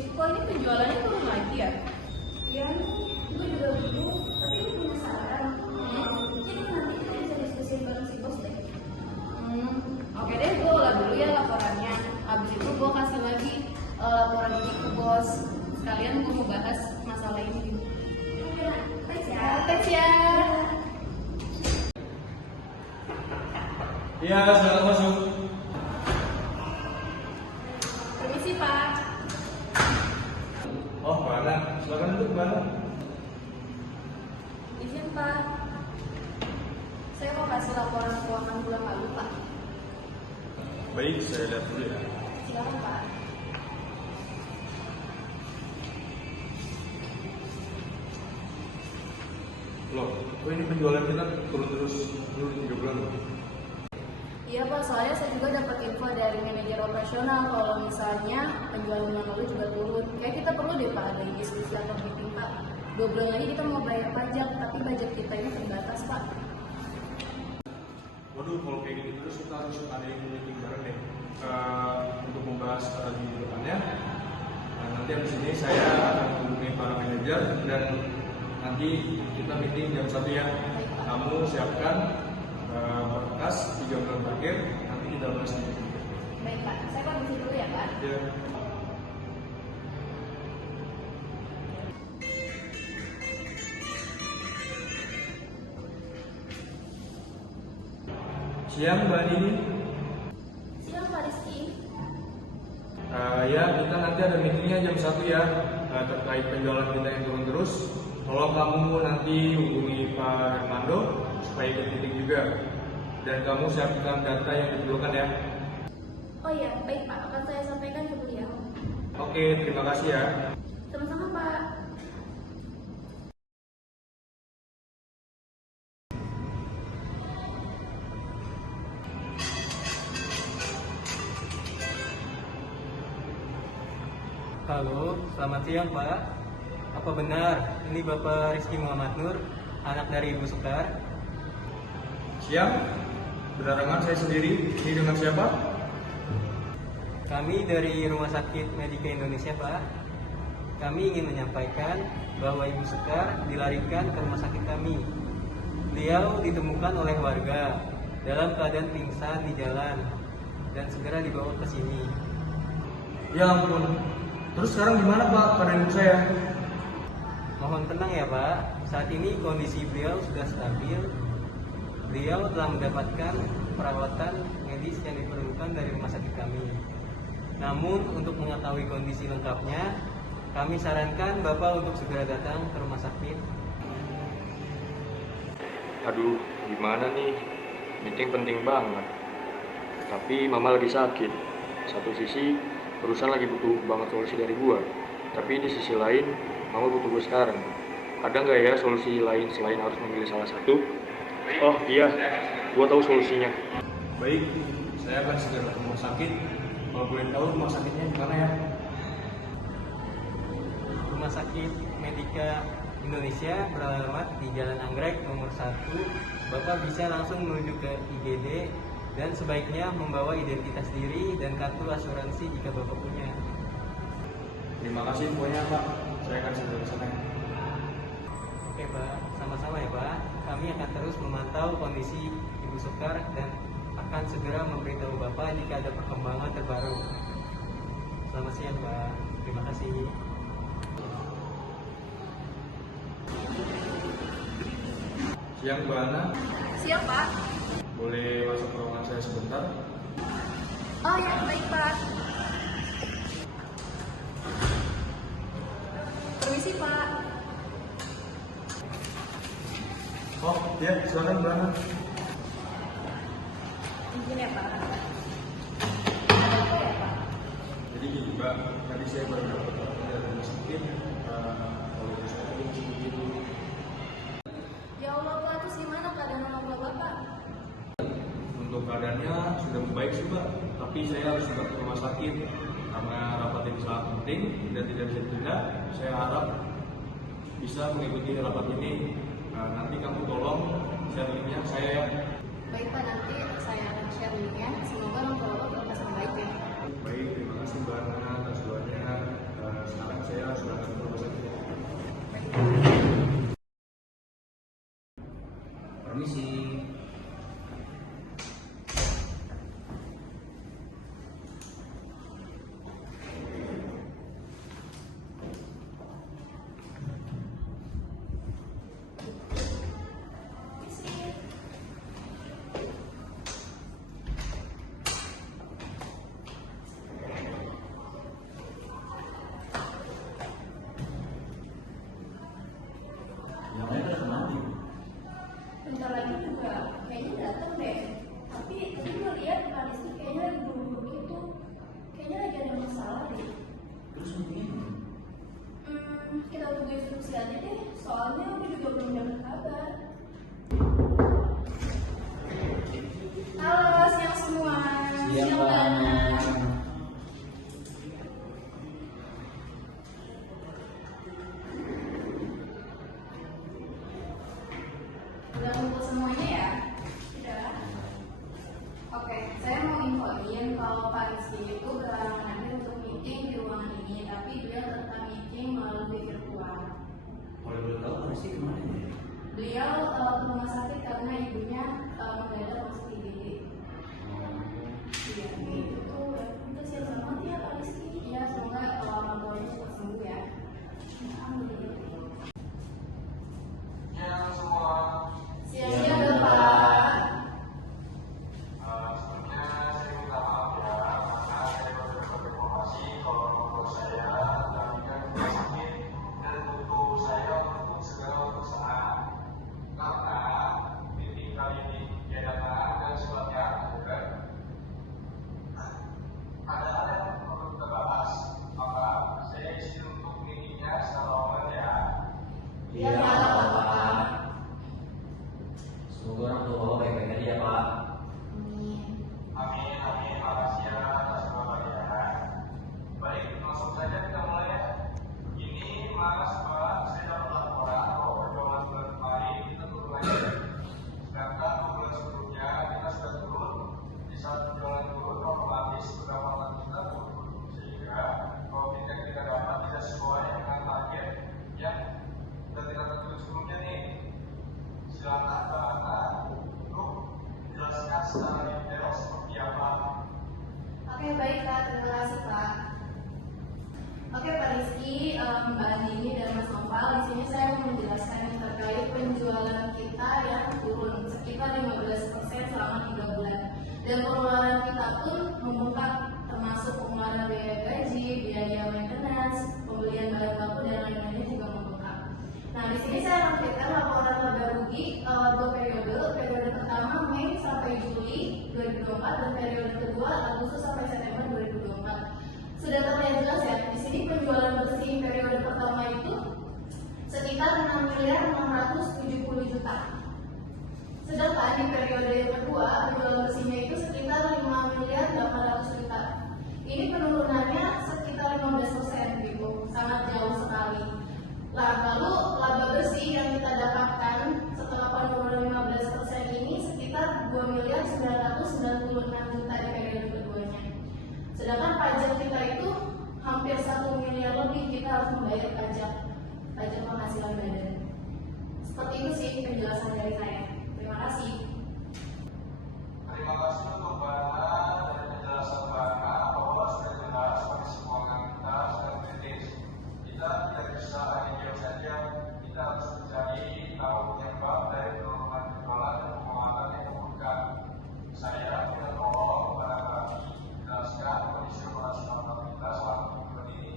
kok ini penjualannya turun lagi ya? Iya, gue juga bingung, tapi gue penasaran. Jadi nanti kita bisa diskusi bareng si bos deh. Oke deh, gue olah dulu ya laporannya. Habis itu gue kasih lagi laporan ini ke bos. Sekalian gue mau bahas masalah ini. Oke, thanks ya. Thanks ya. Iya, silakan masuk. Permisi Pak. Oh, Mbak Ana, silakan duduk, Mbak Ana. Izin Pak. Saya mau kasih laporan keuangan bulan lalu Pak. Baik, saya lihat dulu ya. Silakan Pak. Loh, kok ini penjualan kita turun terus dulu 3 bulan loh? Iya Pak, soalnya saya juga dapat info dari manajer operasional kalau misalnya penjualan bulan lalu juga turun. Kayak kita perlu deh Pak ada diskusi atau meeting Pak. 2 bulan lagi kita mau bayar pajak, tapi budget kita ini terbatas Pak. Waduh, kalau kayak gini terus kita harus ada yang meeting bareng deh untuk membahas strategi ke depannya. Nah, nanti habis ini saya akan hubungi para manajer dan nanti kita meeting jam 1 ya. Kamu siapkan berkas 3 bulan terakhir, nanti kita bahas di meeting. Baik Pak, saya permisi dulu ya Pak. Ya. Siang Mbak Nini. Siang Pak Rizky. Ya, kita nanti ada meetingnya jam 1 ya, terkait penjualan kita yang turun terus. Tolong kamu nanti hubungi Pak Hermando supaya ikut meeting juga. Dan kamu siapkan data yang diperlukan ya. Oh iya, baik Pak, akan saya sampaikan ke beliau. Oke, terima kasih ya. Sama-sama Pak. Halo, selamat siang Pak. Apa benar ini Bapak Rizky Muhammad Nur, anak dari Ibu Sekar? Siang, berdatangan saya sendiri. Ini dengan siapa? Kami dari Rumah Sakit Medika Indonesia Pak. Kami ingin menyampaikan bahwa Ibu Sekar dilarikan ke rumah sakit kami. Beliau ditemukan oleh warga dalam keadaan pingsan di jalan dan segera dibawa ke sini. Ya ampun. Terus sekarang gimana Pak keadaan ibu saya? Mohon tenang ya Pak, saat ini kondisi beliau sudah stabil. Beliau telah mendapatkan perawatan medis yang diperlukan dari rumah sakit kami. Namun untuk mengetahui kondisi lengkapnya, kami sarankan Bapak untuk segera datang ke rumah sakit. Aduh, gimana nih? Meeting penting banget. Tapi mama lagi sakit. Satu sisi, perusahaan lagi butuh banget solusi dari gua. Tapi di sisi lain, mama butuh gua sekarang. Ada nggak ya solusi lain selain harus memilih salah satu? Oh iya, gua tahu solusinya. Baik, saya akan segera ke rumah sakit. Kalau boleh tahu rumah sakitnya di mana ya? Rumah Sakit Medika Indonesia beralamat di Jalan Anggrek nomor 1. Bapak bisa langsung menuju ke IGD dan sebaiknya membawa identitas diri dan kartu asuransi jika Bapak punya. Terima kasih infonya Pak. Saya akan segera ke sana. Oke Pak, sama-sama ya Pak. Kami akan terus memantau kondisi Ibu Sekar dan akan segera memberitahu Bapak jika ada perkembangan terbaru. Selamat siang Pak. Terima kasih. Siang Mbak Ana, Siap Pak. boleh masuk ke ruangan saya sebentar? Oh ya, baik Pak. Permisi Pak. Oh iya, silakan Mbak Ana. Izin ya Pak. Ada apa ya Pak? Jadi gini Mbak, tadi saya baru dapat telepon dari rumah sakit. Kalau ibu saya tadi masih begitu. Ya Allah Pak, terus gimana keadaan orang tua Bapak? Untuk keadaannya sudah membaik sih Mbak, tapi saya harus juga ke rumah sakit karena rapat ini sangat penting dan tidak bisa ditunda. Saya harap bisa mengikuti rapat ini. Nanti kamu tolong share linknya ke saya ya. Baik Pak, nanti saya akan share linknya. Semoga orang tua Bapak lekas membaik ya. Baik, terima kasih Mbak Ana atas doanya. tunggu instruksiannya deh, soalnya aku juga belum dapat kabar. Halo siang semua. Siang, Pak. Banget. Udah kumpul semuanya ya? Udah. Oke, saya mau infoin kalau Pak Rizky itu berhalangan hadir untuk meeting di ruangan ini, tapi beliau tetap meeting melalui virtual. Kalau boleh tahu Rizky kemana ya? Beliau ke rumah sakit karena ibunya mendadak masuk IGD. Iya, gitu tuh. Kita siap banget ya Pak Rizky. Iya, semoga orang tuanya cepat sembuh ya. Amin. Siap-siap ya, Pak. Sebelumnya saya minta maaf ya, karena saya baru dapat informasi kalau orang tua saya mengalami rumah sakit dan butuh saya untuk segera pemeriksaan. Karena meeting kali ini diadakan dan sifatnya bukan ada hal yang perlu kita bahas, maka saya isi untuk meetingnya secara online ya. Iya, Pak. Semoga orang tua Bapak baik-baik aja ya Pak. Amin. Amin, amin, makasih ya atas kebahagiaan. Baik, langsung saja kita mulai ya. Ini Mas, Pak, saya dapat laporan bahwa perjuangan bulan kemarin kita turun lagi. Sedangkan 2 bulan sebelumnya kita sudah turun. Di saat perjuangan turun, otomatis pendapatan kita turun. Sehingga profit yang kita dapat tidak sesuai dengan target yang sudah kita tentukan sebelumnya nih. Silakan Mbak untuk menjelaskan secara detail seperti apa. Oke, baik Pak. Terima kasih Pak. Oke Pak Rizky, Mbak Andini dan Mas Nopal, di sini saya mau menjelaskan yang terkait penjualan kita yang turun sekitar 15% selama 3 bulan. Dan pengeluaran kita pun membengkak, termasuk pengeluaran biaya gaji, biaya maintenance, pembelian bahan baku dan lain-lainnya juga membengkak. Nah, di sini saya lampirkan laporan laba rugi 2 periode pertama Mei sampai Juli 2024 dan periode kedua Agustus sampai September 2024. Sudah terlihat jelas ya, di sini penjualan bersih periode pertama itu sekitar 6.670 juta. Sedangkan di periode yang kedua penjualan bersihnya itu sekitar 5.800 juta. Ini penurunannya sekitar 15% gitu, sangat jauh sekali. Lalu laba bersih yang kita dapatkan setelah penurunan 15% ini sekitar 2.996 juta di periode keduanya. Sedangkan pajak kita itu hampir 1 miliar lebih kita harus membayar pajak penghasilan badan. Seperti itu sih penjelasan dari saya. Terima kasih. Terima kasih untuk Mbak Ana dan penjelasan Mbak Ana bahwa sudah jelas kondisi keuangan kita sedang kritis. Kita tidak bisa hanya diam saja, kita harus mencari tahu penyebab dari penurunan penjualan dan pengeluaran yang membengkak. Saya minta tolong kepada kami menjelaskan kondisi operasional kita selama 3 bulan ini.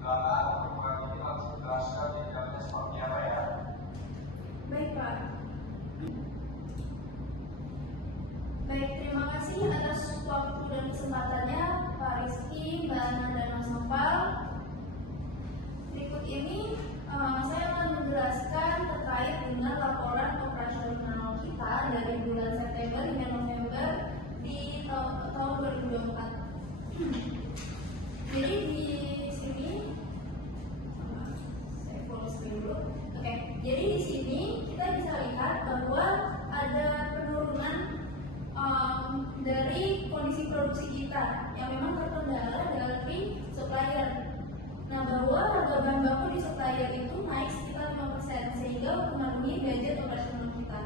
Silakan untuk Mbak ini langsung menjelaskan detailnya seperti apa ya. Baik Pak. Baik, terima kasih atas waktu dan kesempatannya Pak Rizky, Mbak Ana dan Mas Nopal. Berikut ini saya akan menjelaskan terkait dengan laporan operasional kita dari bulan September hingga November di tahun 2024. Jadi di sini saya full screen dulu. Oke, jadi di sini kita bisa lihat bahwa ada penurunan dari kondisi produksi kita yang memang terkendala dari supplier. Nah, bahwa harga bahan baku di supplier itu naik sekitar 5% sehingga memenuhi budget operasional kita.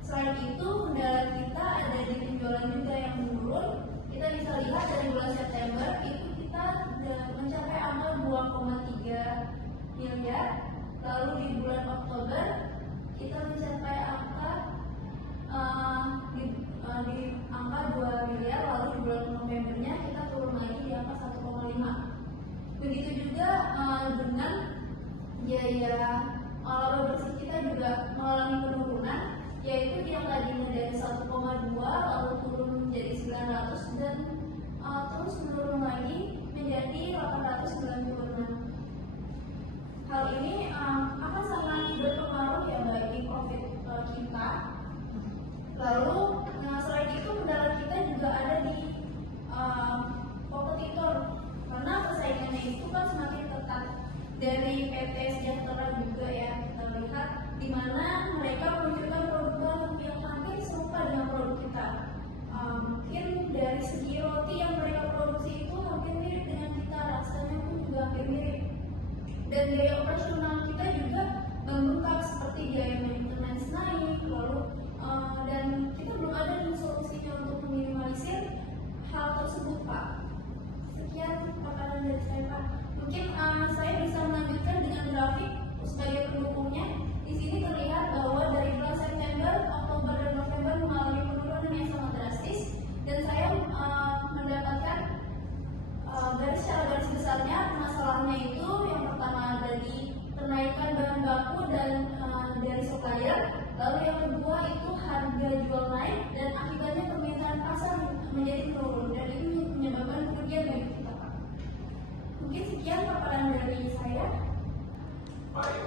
Selain itu, kendala kita ada di penjualan juga yang menurun. Kita bisa lihat dari bulan September itu kita mencapai angka 2,3 miliar. Lalu di bulan Oktober kita mencapai angka di angka 2 miliar. Lalu di bulan Novembernya kita turun lagi di angka 1,5. Begitu juga dengan biaya laba bersih kita juga mengalami penurunan, yaitu yang tadinya dari 1,2 lalu turun menjadi 900 dan terus menurun lagi menjadi 896. Hal ini Dan biaya operasional kita juga membengkak seperti biaya maintenance naik, lalu dan kita belum ada nih solusinya untuk meminimalisir hal tersebut, Pak. Sekian paparan dari saya, Pak. Mungkin saya bisa melanjutkan dengan grafik sebagai pendukungnya. Di sini terlihat bahwa dari bulan September, Oktober, dan November mengalami penurunan yang sangat drastis, dan saya mendapatkan dari secara garis besarnya masalahnya itu yang pertama dari kenaikan bahan baku dan dari supplier, lalu yang kedua itu harga jual naik dan akibatnya permintaan pasar menjadi menurun, dan itu menyebabkan kerugian bagi kita, Pak. Mungkin sekian paparan dari saya. Baik,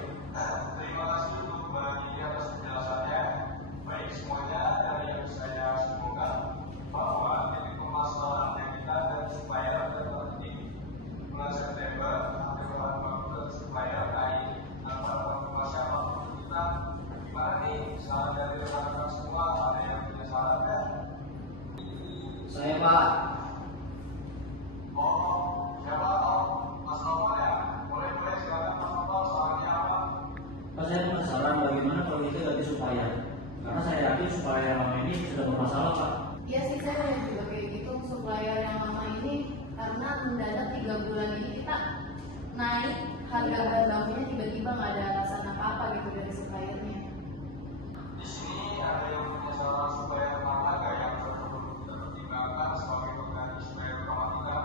terima kasih untuk Mbak Gigi atas penjelasannya. Baik, semuanya dari yang saya simpulkan bahwa titik permasalahan yang kita dan supplier adalah di bulan September, harga bahan baku dan supplier naik. Nah, pada informasi apa kita gimana nih? Saran dari rekan-rekan semua, ada yang punya saran ya? Saya Pak. Oh, siapa? Oh, Mas Novel ya? Boleh silakan Mas Novel, sarannya apa? Pak, saya punya saran bagaimana kalau kita ganti supplier. Karena saya yakin supplier yang lama ini sudah bermasalah, Pak. Iya sih, saya lihat juga kayak gitu. Supplier yang lama ini karena mendadak 3 bulan ini kita naik harga bahan bakunya, tiba-tiba nggak ada alasan apa-apa gitu dari suppliernya. Di sini ada yang punya saran supaya harga yang perlu kita pertimbangkan sebagai pengganti supaya utama kita.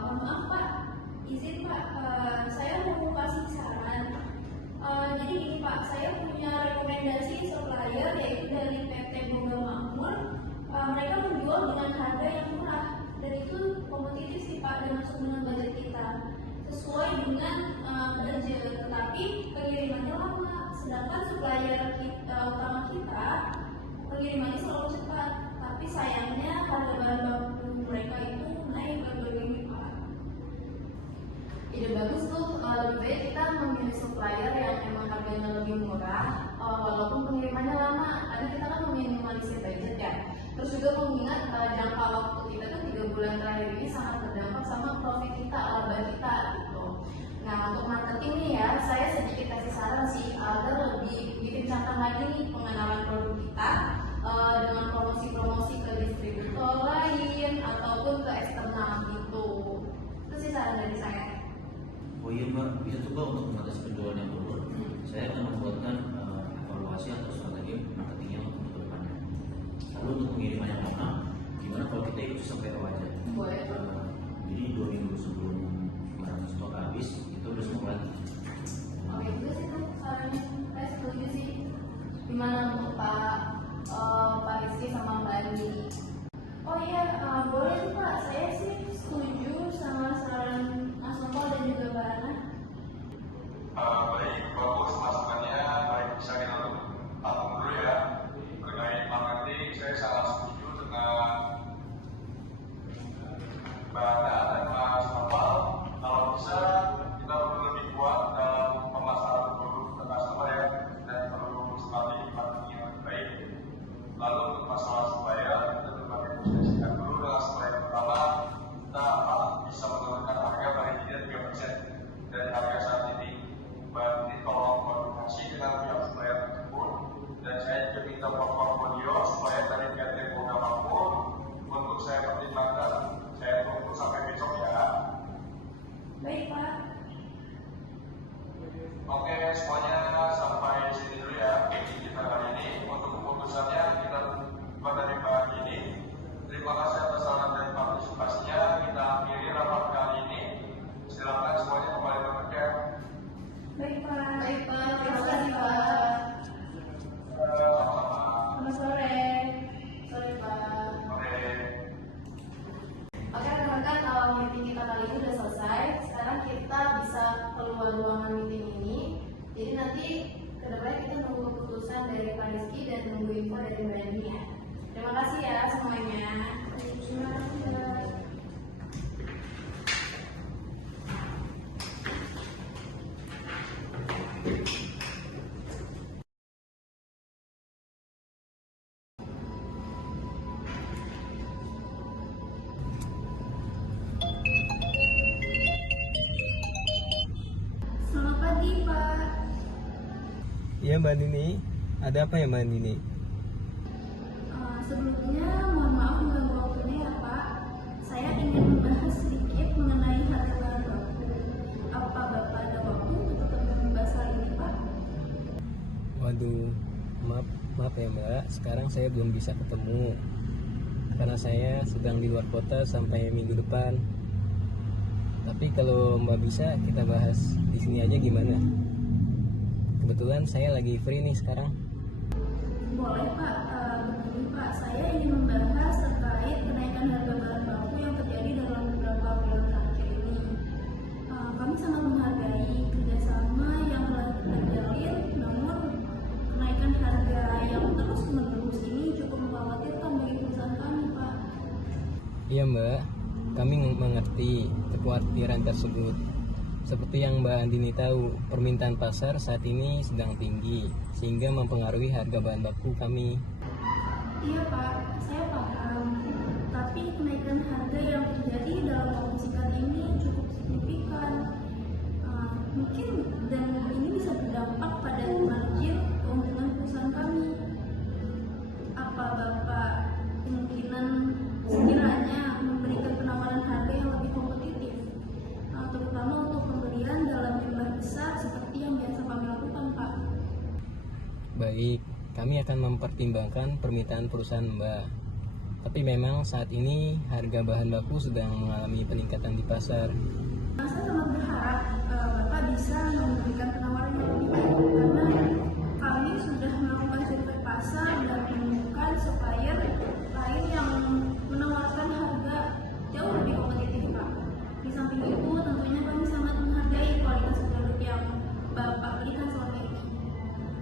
Mohon maaf, Pak, izin Pak, saya mau kasih saran. Jadi gini Pak, saya punya rekomendasi supplier yaitu dari PT Boga Makmur. Mereka menjual dengan harga yang murah dan itu kompetitif sih Pak, dan masuk dengan budget kita sesuai dengan budget, tetapi pengirimannya lama. Sedangkan supplier kita, utama kita pengirimannya selalu cepat, tapi sayangnya harga bahan baku mereka itu naik baru-baru ini Pak. Ide bagus tuh, lebih baik kita memilih supplier yang emang harganya lebih murah, walaupun pengirimannya lama, karena kita kan meminimalisir budget ya. Terus juga mengingat jangka waktu kita tuh 3 bulan terakhir ini sangat berdampak sama profit kita, laba kita gitu. Nah, untuk marketing nih ya, saya sedikit kasih saran sih agar lebih dikencangkan lagi nih pengenalan produk kita dengan promosi-promosi ke distributor lain ataupun ke eksternal gitu. Itu sih saran dari saya. Oh iya Mbak, bisa coba untuk mengatasi penjualan yang turun. Saya akan membuatkan evaluasi atau strategi marketingnya untuk kedepannya. Lalu untuk pengiriman yang lama, gimana kalau kita ikut sampai aja? Boleh. Jadi 2 minggu sebelum barang stok habis, itu udah stok lagi. Oke, itu sih tuh sarannya. Saya setuju sih. Gimana untuk Pak Rizky sama Mbak Andi? Oh iya, boleh tuh Pak, saya sih setuju sama saran Mas Novel dan juga Mbak Ana. Baik, bagus masukannya. Baik, bisa kita tampung dulu ya. Terkait marketing, saya sangat setuju dengan Mbak Ana dan Mas Novel. Kalau bisa, kita perlu lebih kuat dalam pemasaran produk ke customer ya, dan perlu strategi marketing yang lebih baik. Lalu untuk masalah supplier, kita berbagai posisikan dulu dengan supplier pertama, kita bisa menurunkan harga paling tidak 3% dari harga saat ini. Berarti tolong koordinasi dengan pihak supplier tersebut, dan saya juga minta portfolio supplier dari PT Boga Makmur untuk saya pertimbangkan. Saya tunggu sampai besok ya. Baik Pak. Oke, semuanya sampai sini dulu ya meeting kita kali ini. Untuk keputusannya kita pada Mbak ini. Terima kasih atas saran dan partisipasinya. Kita akhiri rapat kali ini. Silakan semuanya kembali bekerja. Baik Pak. Baik Pak, terima kasih Pak. Sama-sama. Selamat sore. Sorry Pak. Oke. Oke rekan-rekan, meeting kita kali ini udah selesai. Sekarang kita bisa keluar ruangan meeting ini. Jadi nanti kedepannya kita nunggu keputusan dari Pak Rizky dan nunggu info dari Mbak Andi ya. Terima kasih ya semuanya. Terima kasih. pagi, Pak. Iya Mbak Nini, ada apa ya Mbak Nini? Sebelumnya, mohon maaf mengganggu waktunya ya, Pak. Saya ingin membahas sedikit mengenai harga bahan baku. Apa Bapak ada waktu untuk ketemu membahas hal ini, Pak? Waduh, maaf ya Mbak, sekarang saya belum bisa ketemu karena saya sedang di luar kota sampai minggu depan. Tapi kalau Mbak bisa, kita bahas di sini aja gimana? Kebetulan saya lagi free nih sekarang. Boleh, Pak. Begini, Pak, saya ingin membahas terkait kenaikan harga bahan baku yang terjadi dalam beberapa bulan terakhir ini. Kami sangat menghargai kerjasama yang telah terjalin, namun kenaikan harga yang terus-menerus ini cukup mengkhawatirkan bagi perusahaan kami, Pak. Iya Mbak, kami mengerti kekhawatiran tersebut. Seperti yang Mbak Andini tahu, permintaan pasar saat ini sedang tinggi, sehingga mempengaruhi harga bahan baku kami. Iya, Pak, saya paham. Tapi kenaikan harga yang terjadi dalam waktu singkat ini cukup signifikan. Mungkin dan ini bisa berdampak pada margin keuntungan perusahaan kami. Apa Bapak kemungkinan sekiranya memberikan penawaran harga yang lebih kompetitif, terutama untuk pembelian dalam jumlah besar seperti yang biasa kami lakukan, Pak? Baik, kami akan mempertimbangkan permintaan perusahaan Mbak. Tapi memang saat ini harga bahan baku sedang mengalami peningkatan di pasar. Saya sangat berharap Bapak bisa memberikan penawaran yang lebih baik karena kami sudah melakukan survei pasar dan menemukan supplier lain yang menawarkan harga jauh lebih kompetitif, Pak. Di samping itu, tentunya kami sangat menghargai kualitas produk yang Bapak berikan selama ini.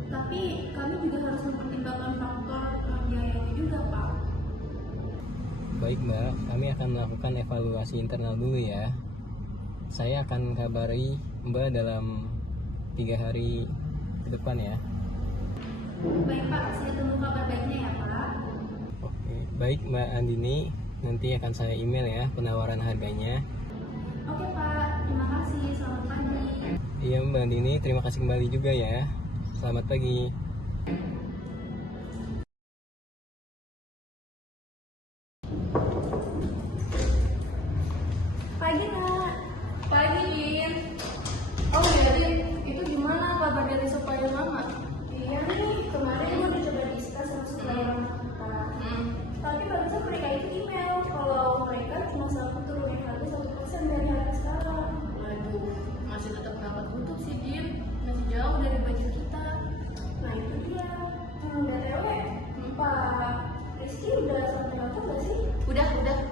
Tapi kami juga harus mempertimbangkan faktor biayanya juga, Pak. Baik Mbak, kami akan melakukan evaluasi internal dulu ya. Saya akan kabari Mbak dalam 3 hari ke depan ya. Baik, Pak, saya tunggu kabar baiknya ya, Pak. Oke, baik Mbak Andini, nanti akan saya email ya penawaran harganya. Oke, Pak, terima kasih. Selamat pagi. Iya Mbak Andini, terima kasih kembali juga ya. Selamat pagi. Pagi, Nak. Pagi, Din. Oh iya, Din. Itu gimana kabar dari supplier Mama? Iya nih, kemarin gue udah coba discuss sama supplier kita. Tapi barusan mereka itu email kalau mereka cuma sanggup turunin harga 1% dari harga sekarang. Waduh, masih tetap dapat tutup sih, Din. Masih jauh dari budget kita. Nah itu dia. BTW, Pak Rizky udah sampai kantor gak sih? Udah.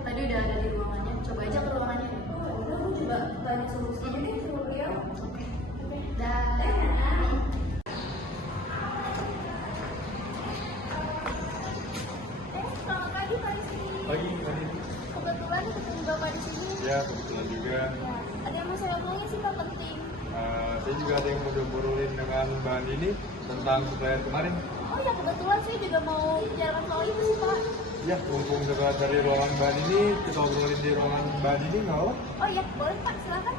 Tadi udah ada di ruangannya. Coba aja ke ruangannya. Oh udah, gue coba tanya solusinya deh sama beliau. Oke. Oke. Dah. Nah. Selamat pagi Pak Rizky. Pagi. Kebetulan ketemu Bapak di sini. Ya, kebetulan juga. Ada yang mau saya omongin sih Pak, penting. Saya juga ada yang mau ngobrolin dengan Mbak Nini tentang supplier kemarin. Oh ya, kebetulan saya juga mau bicarakan soal itu sih Pak. Ya, mumpung juga dari ruangan Mbak Nini, kita ngobrolin di ruangan Mbak Nini nggak apa? Oh iya, boleh Pak, silakan.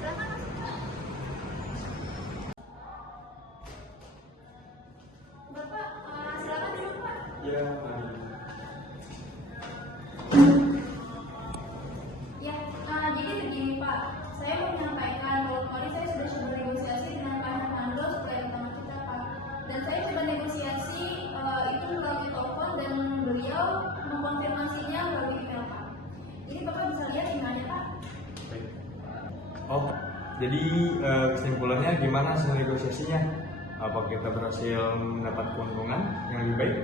Silakan masuk Pak. Bapak, silakan duduk Pak. Iya, Mbak Nini. Ya, jadi begini Pak, saya mau menyampaikan bahwa kemarin saya sudah coba negosiasi dengan Pak Hermando supplier utama kita Pak. Dan saya coba negosiasi itu melalui telepon dan beliau mengkonfirmasinya melalui email Pak. Ini Bapak bisa lihat emailnya Pak. Baik. Oh, jadi kesimpulannya gimana hasil negosiasinya? Apa kita berhasil mendapat keuntungan yang lebih baik?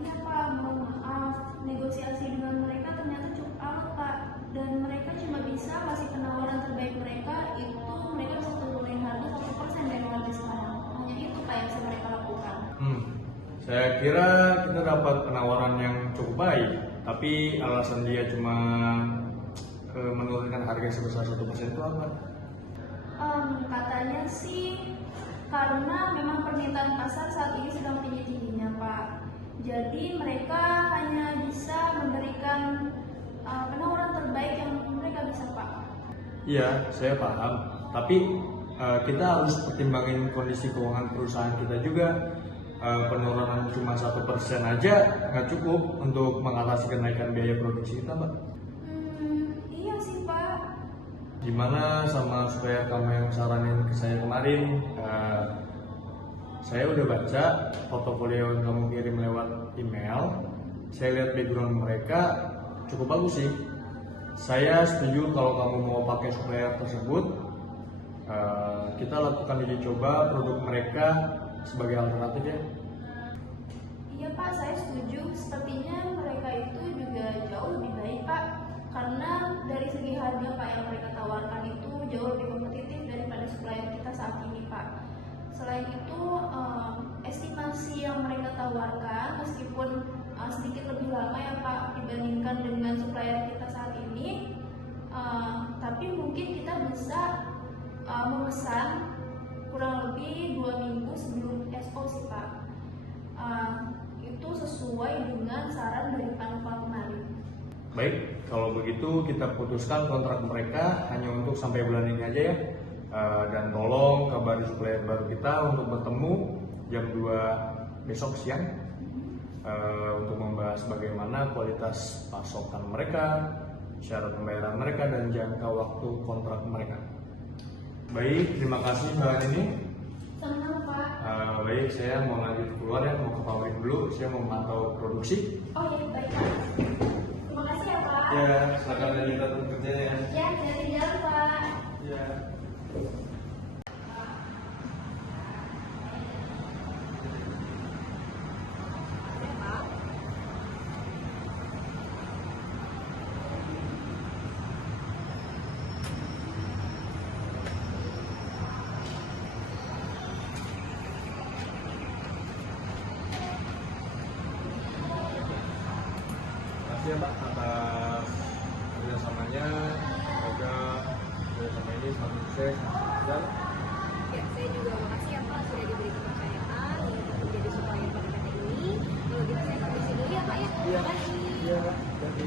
Iya Pak, mohon maaf. Negosiasi dengan mereka ternyata cukup alot Pak. Dan mereka cuma bisa kasih penawaran terbaik mereka itu mereka bisa turunin harga 1% dari harga sekarang. Hanya itu Pak yang bisa mereka lakukan. Saya kira kita dapat penawaran yang cukup baik, tapi alasan dia cuma menurunkan harga sebesar 1% itu apa? Katanya sih karena memang permintaan pasar saat ini sedang tinggi-tingginya Pak. Jadi mereka hanya bisa memberikan penawaran terbaik yang mereka bisa, Pak. Iya, saya paham. Tapi kita harus pertimbangin kondisi keuangan perusahaan kita juga. Penurunan cuma 1% aja nggak cukup untuk mengatasi kenaikan biaya produksi kita, Mbak. Iya sih, Pak. Gimana sama supaya kamu yang saranin ke saya kemarin? Saya udah baca portofolio yang kamu kirim lewat email. Saya lihat background mereka cukup bagus sih. Saya setuju kalau kamu mau pakai supplier tersebut. Kita lakukan uji coba produk mereka sebagai alternatif ya. Iya, Pak, saya setuju. Sepertinya mereka itu juga jauh lebih baik, Pak. Karena dari segi harga, Pak, yang mereka tawarkan itu jauh lebih kompetitif daripada supplier kita saat ini, Pak. Selain itu, estimasi yang mereka tawarkan meskipun sedikit lebih lama ya, Pak, dibandingkan dengan supplier kita saat ini, tapi mungkin kita bisa memesan kurang lebih 2 minggu sebelum SO sih, Pak. Itu sesuai dengan saran dari Pak kemarin. Baik, kalau begitu kita putuskan kontrak mereka hanya untuk sampai bulan ini aja ya. Dan tolong kabari supplier baru kita untuk bertemu jam 2 besok siang untuk membahas bagaimana kualitas pasokan mereka, syarat pembayaran mereka, dan jangka waktu kontrak mereka. Baik, terima kasih Mbak ini. Sama-sama, Pak. Baik, saya mau lanjut keluar ya, mau ke pabrik dulu. Saya mau memantau produksi. Oh iya, baik, Pak. Terima kasih ya, Pak. Ya, silakan lanjutkan kerjanya ya. Ya, dari jalan, Pak. Ya. Terima kasih ya Pak atas kerjasamanya. Semoga kerjasama ini semakin sukses dan Ya, saya juga makasih ya Pak sudah diberi kepercayaan untuk menjadi supplier pada PT ini. Kalau gitu saya permisi dulu ya Pak ya. Terima kasih. iya, jadi